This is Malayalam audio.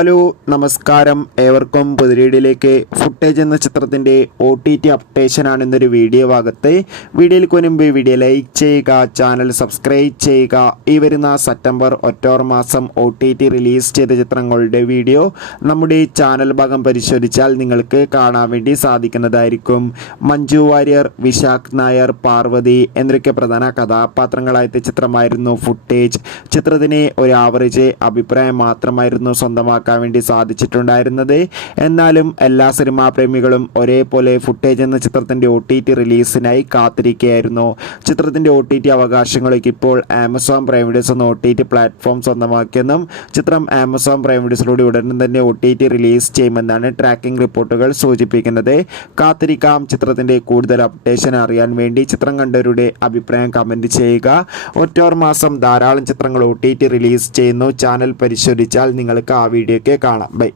ഹലോ നമസ്കാരം, ഏവർക്കും പുതിരീഡിലേക്ക്. ഫുട്ടേജ് എന്ന ചിത്രത്തിൻ്റെ OTT അപ്ഡേഷനാണ് ഇന്നൊരു വീഡിയോ ഭാഗത്ത്. വീഡിയോയിൽ മുൻപ് വീഡിയോ ലൈക്ക് ചെയ്യുക, ചാനൽ സബ്സ്ക്രൈബ് ചെയ്യുക. ഈ വരുന്ന സെപ്റ്റംബർ ഒക്ടോബർ മാസം OTT റിലീസ് ചെയ്ത ചിത്രങ്ങളുടെ വീഡിയോ നമ്മുടെ ചാനൽ ഭാഗം പരിശോധിച്ചാൽ നിങ്ങൾക്ക് കാണാൻ വേണ്ടി സാധിക്കുന്നതായിരിക്കും. മഞ്ജു വാര്യർ, വിശാഖ് നായർ, പാർവതി എന്നൊക്കെ പ്രധാന കഥാപാത്രങ്ങളായ ചിത്രമായിരുന്നു ഫുട്ടേജ്. ചിത്രത്തിന് ഒരു ആവറേജ് അഭിപ്രായം മാത്രമായിരുന്നു സ്വന്തമാക്കാൻ വേണ്ടി സാധിച്ചിട്ടുണ്ടായിരുന്നത്. എന്നാലും എല്ലാ സിനിമാ പ്രേമികളും ഒരേപോലെ ഫുട്ടേജ് എന്ന ചിത്രത്തിൻ്റെ OTT റിലീസിനായി കാത്തിരിക്കുകയായിരുന്നു. ചിത്രത്തിൻ്റെ OTT അവകാശങ്ങൾക്ക് ഇപ്പോൾ ആമസോൺ പ്രൈം വീഡിയോസ് എന്ന OTT പ്ലാറ്റ്ഫോം സ്വന്തമാക്കിയെന്നും ചിത്രം ആമസോൺ പ്രൈം വീഡിയോസിലൂടെ ഉടനെ തന്നെ OTT റിലീസ് ചെയ്യുമെന്നാണ് ട്രാക്കിംഗ് റിപ്പോർട്ടുകൾ സൂചിപ്പിക്കുന്നത്. കാത്തിരിക്കാം. ചിത്രത്തിൻ്റെ കൂടുതൽ അപ്ഡേഷൻ അറിയാൻ വേണ്ടി ചിത്രം കണ്ടവരുടെ അഭിപ്രായം കമൻറ്റ് ചെയ്യുക. ഒക്ടോബർ മാസം ധാരാളം ചിത്രങ്ങൾ OTT റിലീസ് ചെയ്യുന്നു. ചാനൽ പരിശോധിച്ചാൽ നിങ്ങൾക്ക് ആ വീഡിയോ കാണാം. ബൈ.